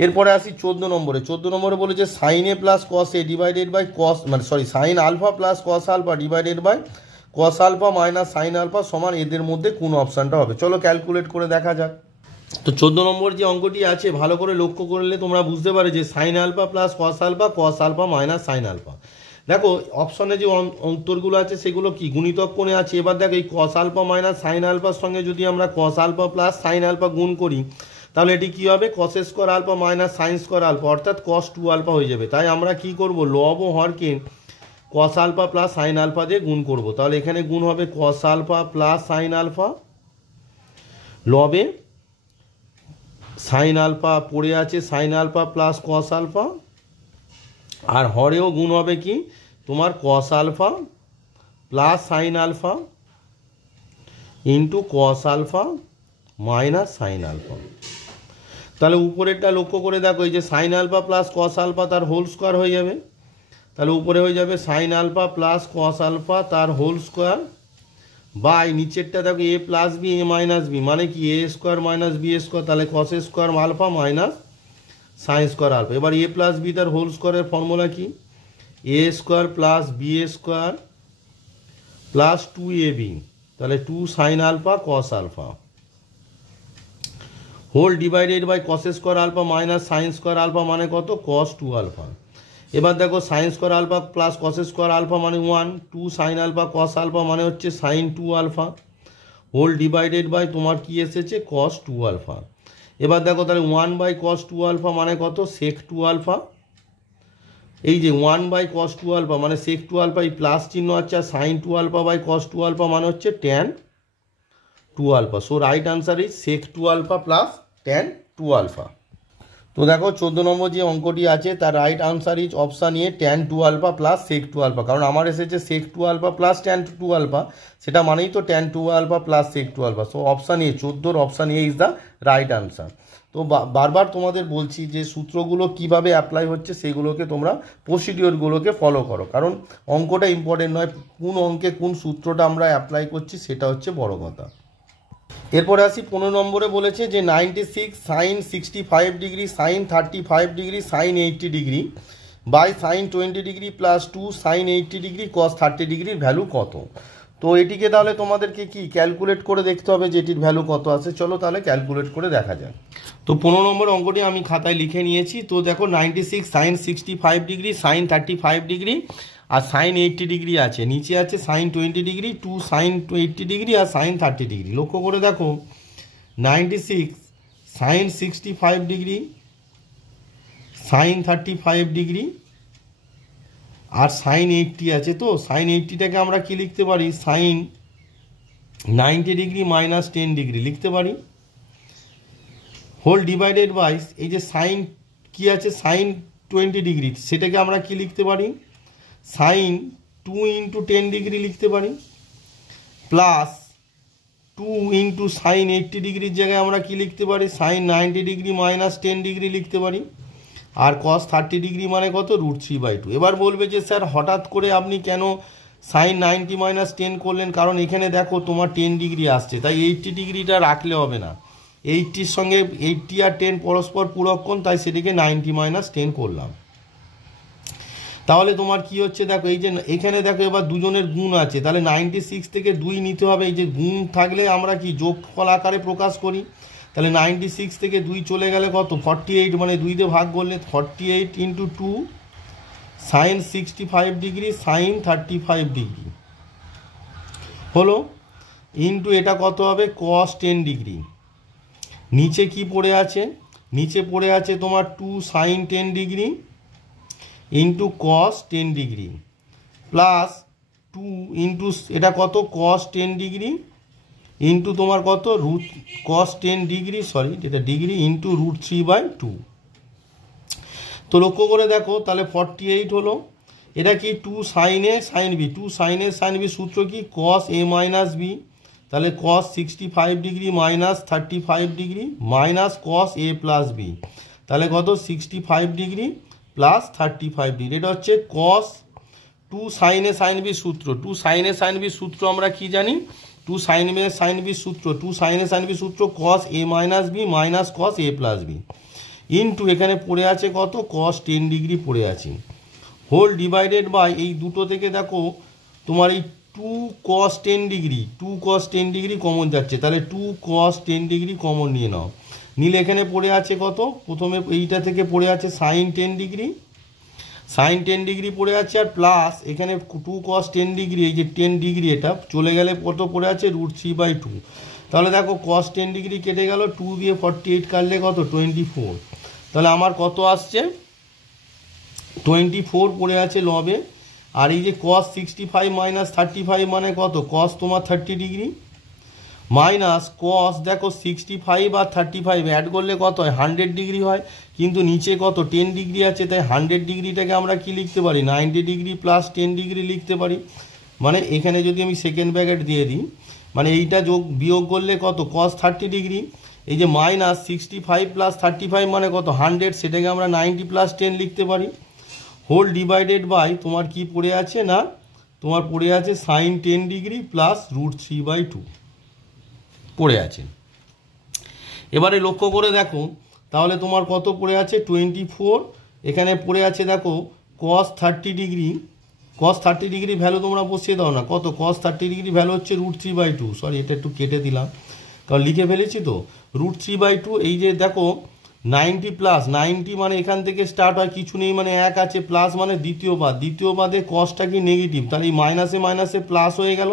এরপরে আসি 14 নম্বরে। 14 নম্বরে বলেছে sine A plus cos A divided by cos মানে sine alpha plus cos alpha divided by cos alpha minus sine alpha সমান এদের মধ্যে কোন অপশানটা হবে। চলো ক্যালকুলেট করে দেখা যাক। তো 14 নম্বর যে অঙ্কটি আছে ভালো করে লক্ষ্য করলে তোমরা বুঝতে পারো যে sine alpha plus cos alpha minus sine alpha. দেখো অপশনে যে উত্তরগুলো আছে সেগুলো কি গুণিতক কোণে আছে। এবার দেখো এই কস আলফা মাইনাস সাইন আলফার সঙ্গে যদি আমরা cos alpha plus sine alpha গুণ করি তাহলে এটি কী হবে, cos square alpha minus sine square alpha অর্থাৎ কস 2 আলফা হয়ে যাবে। তাই আমরা কি করব, লব ও হরকে cos alpha plus sine alpha দিয়ে গুণ করব। তাহলে এখানে গুণ হবে cos alpha plus sine alpha, লবে সাইন আলফা পড়ে আছে sine alpha plus cos alpha, আর হরেও গুণ হবে কি তোমার cos alpha plus sine alpha into cos alpha minus sine alpha. তাহলে উপরেরটা লক্ষ্য করে দেখো এই যে sine alpha plus cos alpha তার হোল স্কোয়ার হয়ে যাবে, তাহলে উপরে হয়ে যাবে sine alpha plus cos alpha তার হোল স্কোয়ার বাই নিচেরটা দেখো A plus B A minus B মানে কি A square minus B square, তাহলে cos square alpha minus sine square alpha. এবার এ প্লাস বি তার হোল স্কোয়ারের ফর্মুলা কি, A square plus B square plus 2ab, তাহলে 2 sine alpha cos alpha whole divided by cos square alpha minus sine square alpha মানে কত cos 2 alpha. এবার দেখো sine square alpha plus cos square alpha মানে 1, 2 sine alpha cos alpha মানে হচ্ছে sine 2 alpha whole divided by তোমার কি এসেছে কস 2 আলফা। এবার দেখো তাহলে 1 বাই কস 2 আলফা মানে কত সেক 2 আলফা, এই যে 1 বাই কস 2 আলফা মানে সেক 2 আলফা এই প্লাস চিহ্ন আছে, আর sine 2 alpha by cos 2 alpha মানে হচ্ছে tan 2 alpha. So right answer is sec 2 alpha plus tan 2 alpha. তো দেখো 14 নম্বর যে অঙ্কটি আছে তার right answer is option A tan 2 alpha plus sec 2 alpha, কারণ আমার এসেছে sec 2 alpha plus tan 2 alpha, সেটা মানেই তো tan 2 alpha plus sec 2 alpha. So option A 14 option A is the right answer. তো বারবার তোমাদের বলছি যে সূত্রগুলো কিভাবে অ্যাপ্লাই হচ্ছে সেগুলোকে তোমরা প্রসিডিওরগুলোকে ফলো করো, কারণ অঙ্কটা ইম্পর্টেন্ট নয়, কোন অঙ্কে কোন সূত্রটা আমরা অ্যাপ্লাই করছি সেটা হচ্ছে বড় কথা। এরপরে আসি 15 নম্বরে বলেছে যে 96 sine 65 degree sine 35 degree sine 80 degree by sine 20 degree plus 2 sine 80 degree cos 30 ডিগ্রির ভ্যালু কত। তো এটিকে তাহলে তোমাদেরকে কি ক্যালকুলেট করে দেখতে হবে যে এটির ভ্যালু কত আছে। চলো তাহলে ক্যালকুলেট করে দেখা যায়। তো 15 নম্বর অঙ্কটি আমি খাতায় লিখে নিয়েছি। তো দেখো 96 সাইন 65 ডিগ্রি, সাইন 35 ডিগ্রি আর সাইন 80 ডিগ্রি আছে, নিচে আছে সাইন 20 ডিগ্রি, 2 সাইন 80 ডিগ্রি আর সাইন 30 ডিগ্রি। লক্ষ্য করে দেখো 96 সাইন 65 ডিগ্রি, সাইন 35 ডিগ্রি আর সাইন 80 আছে। তো সাইন 80টাকে আমরা কি লিখতে পারি, সাইন 90 ডিগ্রি মাইনাস 10 ডিগ্রি লিখতে পারি, হোল ডিভাইডেড বাই এই যে সাইন কি আছে সাইন 20 ডিগ্রি, সেটাকে আমরা কি লিখতে পারি, সাইন 2 ইন্টু 10 ডিগ্রি লিখতে পারি, প্লাস 2 ইন্টু সাইন 80 ডিগ্রির জায়গায় আমরা কি লিখতে পারি, সাইন 90 ডিগ্রি মাইনাস 10 ডিগ্রি লিখতে পারি, আর কস 30 ডিগ্রি মানে কত, √3/2। এবার বলবে যে স্যার হঠাৎ করে আপনি কেন সাইন 90 মাইনাস 10 করলেন, কারণ এখানে দেখো তোমার 10 ডিগ্রি আসছে, তাই 80 ডিগ্রিটা রাখলে হবে না, 80-র সঙ্গে 80 আর 10 পরস্পর পূরক কোণ, তাই সেটিকে 90 মাইনাস 10 করলাম। তাহলে তোমার কি হচ্ছে দেখো, এই যে এখানে দেখো এবার দুজনের গুণ আছে, তাহলে 96 থেকে 2 নিতে হবে, এই যে গুণ থাকলে আমরা কি যোগফল আকারে প্রকাশ করি, তাহলে 96 থেকে 2 চলে গেলে কত 48, মানে 2 দিয়ে ভাগ করলে 48 into 2 sine 65 degree sine 35 degree হলো, ইন্টু এটা কত হবে কস 10 ডিগ্রি, নিচে কি পড়ে আছে, নিচে পড়ে আছে তোমার 2 sine 10 degree into cos 10 degree plus 2 into এটা কত কস 10 ডিগ্রি ইন্টু তোমার কত কস 10 ডিগ্রি সরি যেটা ডিগ্রি ইন্টু √3/2। তো লক্ষ্য করে দেখো তাহলে 48 হলো, এটা কি 2 সাইন এ সাইন বি, 2 সাইন এ সাইন বি সূত্র কি কস এ মাইনাস বি, তাহলে cos 65 degree minus 35 degree minus cos A plus B, তাহলে কত 65 ডিগ্রি প্লাস 35 ডিগ্রি। এটা হচ্ছে কস 2 সাইন এ সাইন বি সূত্র, 2 সাইন এ সাইন বি সূত্র আমরা কি জানি, 2 সাইন এ সাইন বি সূত্র, 2 সাইন এ সাইন বি সূত্র কস A minus B minus cos A plus B into এখানে পড়ে আছে কত কস 10 ডিগ্রি পড়ে আছে, হোল ডিভাইডেড বাই এই দুটো থেকে দেখো তোমার এই 2 cos 10 degree 2 cos 10 degree common যাচ্ছে, তাহলে 2 cos 10 ডিগ্রি কমন নিয়ে নাও, নিলে এখানে পড়ে আছে কত, প্রথমে এইটা থেকে পড়ে আছে সাইন 10 ডিগ্রি, সাইন 10 ডিগ্রি পড়ে আছে, আর প্লাস এখানে 2 cos 10 ডিগ্রি, এই যে 10 ডিগ্রি এটা চলে গেলে কত পড়ে আছে √3/2। তাহলে দেখো cos 10 ডিগ্রি কেটে গেল, 2 দিয়ে 48 কাটলে কত 24, তাহলে আমার কত আসছে 24 পড়ে আছে লবে, আর এই যে cos 65 মাইনাস 35 মানে কত cos তোমার 30 ডিগ্রি মাইনাস cos দেখো 65 আর 35 অ্যাড করলে কত হয় 100 ডিগ্রি হয়, কিন্তু নিচে কত 10 ডিগ্রি আছে, তাই 100 ডিগ্রিটাকে আমরা কি লিখতে পারি 90 ডিগ্রি প্লাস 10 ডিগ্রি লিখতে পারি, মানে এখানে যদি আমি সেকেন্ড ব্র্যাকেট দিয়ে দিই, মানে এইটা যোগ বিয়োগ করলে কত cos 30 ডিগ্রি, এই যে মাইনাস 65 প্লাস 35 মানে কত 100, সেটাকে আমরা 90 প্লাস 10 লিখতে পারি, হোল ডিভাইডেড বাই তোমার কি পড়ে আছে না তোমার পড়ে আছে সাইন 10 ডিগ্রি প্লাস √3/2 পড়ে আছে। এবারে লক্ষ্য করে দেখো তাহলে তোমার কত পড়ে আছে 24, এখানে পড়ে আছে দেখো cos 30 degree, cos 30 degree value তোমরা বসিয়ে দাও না, কত cos 30 ডিগ্রি ভ্যালু হচ্ছে √3/2, সরি এটা একটু কেটে দিলাম কারণ লিখে ফেলেছি তো, √3/2 এই যে দেখো 90 প্লাস 90 মানে এখান থেকে স্টার্ট হয় কিছু নেই মানে 1 আছে, প্লাস মানে দ্বিতীয় বাদে কসটা কি নেগেটিভ, তাহলে এই মাইনাসে মাইনাসে প্লাস হয়ে গেল,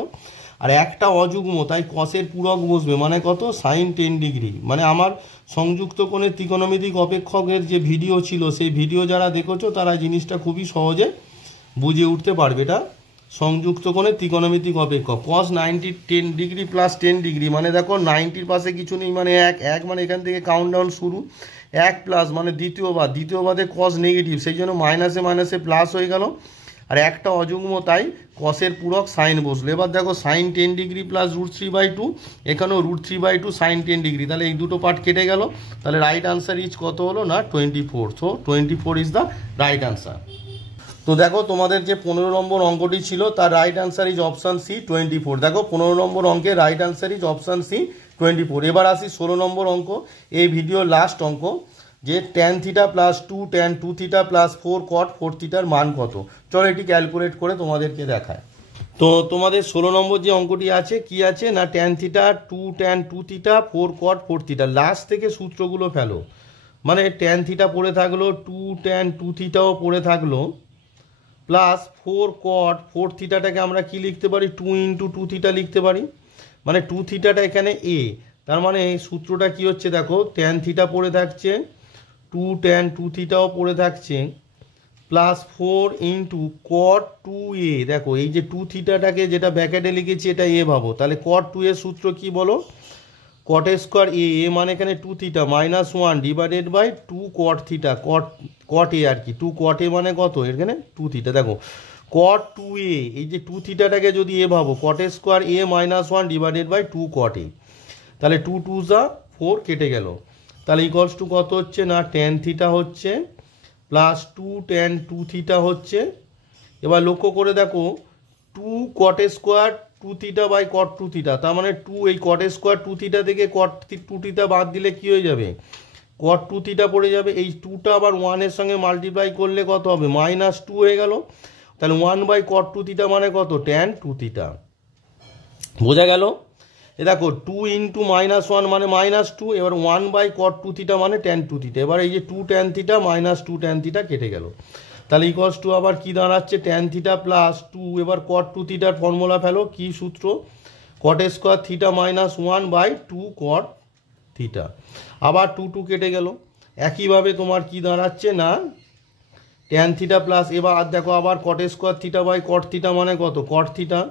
আর একটা অযুগ্ম তাই কসের পূরক বসবে, মানে কত সাইন 10 ডিগ্রি, মানে আমার সংযুক্ত কোণের ত্রিকোণমিতিক অপেক্ষকের যে ভিডিও ছিল সেই ভিডিও যারা দেখেছো তারা জিনিসটা খুবই সহজে বুঝে উঠতে পারবে। এটা সংযুক্ত কোণের ত্রিকোণমিতিক অপেক্ষক cos 90 10 ডিগ্রি প্লাস 10 ডিগ্রি, মানে দেখো 90-র পাশে কিছু নেই মানে 1 মানে এখান থেকে কাউন্টডাউন শুরু, 1 প্লাস মানে দ্বিতীয় বাদে cos নেগেটিভ, সেই জন্য মাইনাসে মাইনাসে প্লাস হয়ে গেল, আর একটা অযুগ্ম তাই কসের পূরক সাইন বসলো। এবার দেখো সাইন 10 ডিগ্রি প্লাস √3/2, এখানেও √3/2 সাইন 10 ডিগ্রি, তাহলে এই দুটো পার্ট কেটে গেল, তাহলে রাইট আনসার ইজ কত হলো না 24, so 24 is the right answer. তো দেখো তোমাদের যে 15 নম্বর অঙ্কটি ছিল তার right answer is option C 24। দেখো 15 নম্বর অঙ্কের right answer is option C 24। এবার আসি 16 নম্বর অঙ্ক, এই ভিডিওর লাস্ট অঙ্ক, যে tan theta plus 2 tan 2 theta plus 4 cot 4 থিটার মান কত। চলো এটি ক্যালকুলেট করে তোমাদেরকে দেখায়। তো তোমাদের 16 নম্বর যে অঙ্কটি আছে কি আছে না ট্যান থিটা 2 ট্যান 2 থিটা 4 কট 4 থিটা, লাস্ট থেকে সূত্রগুলো ফেলো। মানে ট্যান থিটা পড়ে থাকলো, 2 ট্যান 2 থিটাও পড়ে থাকলো, প্লাস 4 কট 4 থিটাটাকে আমরা কি লিখতে পারি 2 ইন্টু 2 থিটা লিখতে পারি। মানে 2 থিটাটা এখানে এ, তার মানে এই সূত্রটা কি হচ্ছে দেখো, ট্যান থিটা পড়ে থাকছে, 2 ট্যান 2 থিটাও পড়ে থাকছে, প্লাস 4 ইন্টু কট 2a। দেখো এই যে 2 থিটাটাকে যেটা ব্যাকেটে লিখেছি এটা এ ভাবো, তাহলে কট 2 এর সূত্র কি বলো, কট স্কোয়ার এ, এ মানে এখানে 2 theta minus 1 divided by 2 cot theta, cot A আর কি, 2 কট এ মানে কত এখানে 2 থিটা। দেখো কট 2a, এই যে 2 থিটাটাকে যদি এ ভাবো, cot square A minus 1 divided by 2 cot A, তাহলে 2 2 যা 4 কেটে গেল, তাহলে ইকুয়ালস টু কত হচ্ছে না ট্যান থিটা হচ্ছে প্লাস 2 ট্যান 2 থিটা হচ্ছে। এবার লক্ষ্য করে দেখো 2 cot square 2 theta by cot 2 theta, তার মানে 2 এই কট স্কোয়ার 2 থিটা থেকে কট 2 থিটা বাদ দিলে কি হয়ে যাবে, কট 2 থিটা পড়ে যাবে। এই 2টা আবার 1 এর সঙ্গে মাল্টিপ্লাই করলে কত হবে, মাইনাস 2 হয়ে গেল, তাহলে 1 বাই কট 2 থিটা মানে কত ট্যান 2 থিটা। বোঝা গেল? এ দেখো 2 ইন্টু মাইনাস 1 মানে মাইনাস 2, এবার 1 বাই কট 2 থিটা মানে ট্যান 2 থিটা। এবার এই যে 2 tan theta minus 2 tan theta কেটে গেল, তাহলে ইকুয়ালস টু আবার কি দাঁড়াচ্ছে ট্যান থিটা প্লাস 2, এবার কট 2 থিটার ফর্মুলা ফেলো, কি সূত্র, cot square theta minus 1 by 2 cot theta, আবার 2 2 কেটে গেল। একইভাবে তোমার কি দাঁড়াচ্ছে না ট্যান থিটা প্লাস, এবার দেখো আবার cot square theta by cot theta মানে কত cot theta,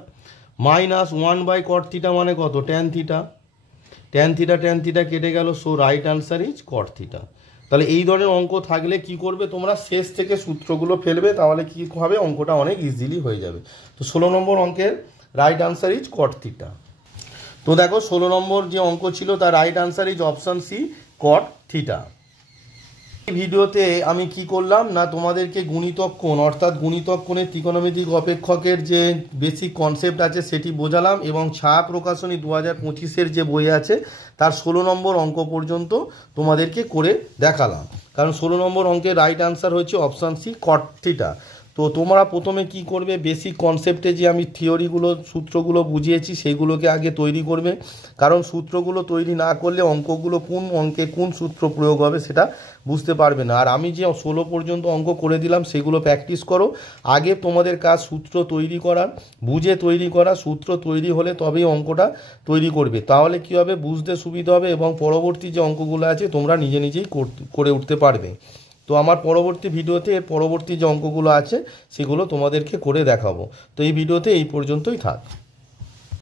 minus 1 by cot theta মানে কত ট্যান থিটা, ট্যান থিটা কেটে গেল, so right answer is cot theta. তাহলে এই ধরনের অঙ্ক থাকলে কি করবে তোমরা, শেষ থেকে সূত্রগুলো ফেলবে, তাহলে কি হবে অঙ্কটা অনেক ইজিলি হয়ে যাবে। তো 16 নম্বর অঙ্কের right answer is cot theta. তো দেখো 16 নম্বর যে অঙ্ক ছিল তার right answer is option C cot theta. এই ভিডিওতে আমি কি করলাম না তোমাদেরকে গুণিতক কোণ অর্থাৎ গুণিতক কোণের ত্রিকোণমিতিক অপেক্ষকের যে বেসিক কনসেপ্ট আছে সেটি বোঝালাম, এবং ছায়া প্রকাশনী 2025-এর যে বই আছে তার 16 নম্বর অঙ্ক পর্যন্ত তোমাদেরকে করে দেখালাম, কারণ 16 নম্বর অঙ্কের রাইট আনসার হচ্ছে অপশান সি কট থিটা। তো তোমরা প্রথমে কি করবে, বেসিক কনসেপ্টে যে আমি থিওরিগুলো সূত্রগুলো বুঝিয়েছি সেইগুলোকে আগে তৈরি করবে, কারণ সূত্রগুলো তৈরি না করলে অঙ্কগুলো কোন অঙ্কে কোন সূত্র প্রয়োগ হবে সেটা বুঝতে পারবে না। আর আমি যে 16 পর্যন্ত অঙ্ক করে দিলাম সেগুলো প্র্যাকটিস করো, আগে তোমাদের কাজ সূত্র তৈরি করার, বুঝে তৈরি করা, সূত্র তৈরি হলে তবেই অঙ্কটা তৈরি করবে, তাহলে কি হবে বুঝতে সুবিধা হবে এবং পরবর্তী যে অঙ্কগুলো আছে তোমরা নিজে নিজেই করে উঠতে পারবে। তো আমার পরবর্তী ভিডিওতে এর পরবর্তী যে অঙ্কগুলো আছে সেগুলো তোমাদেরকে করে দেখাবো। তো এই ভিডিওতে এই পর্যন্তই থাক।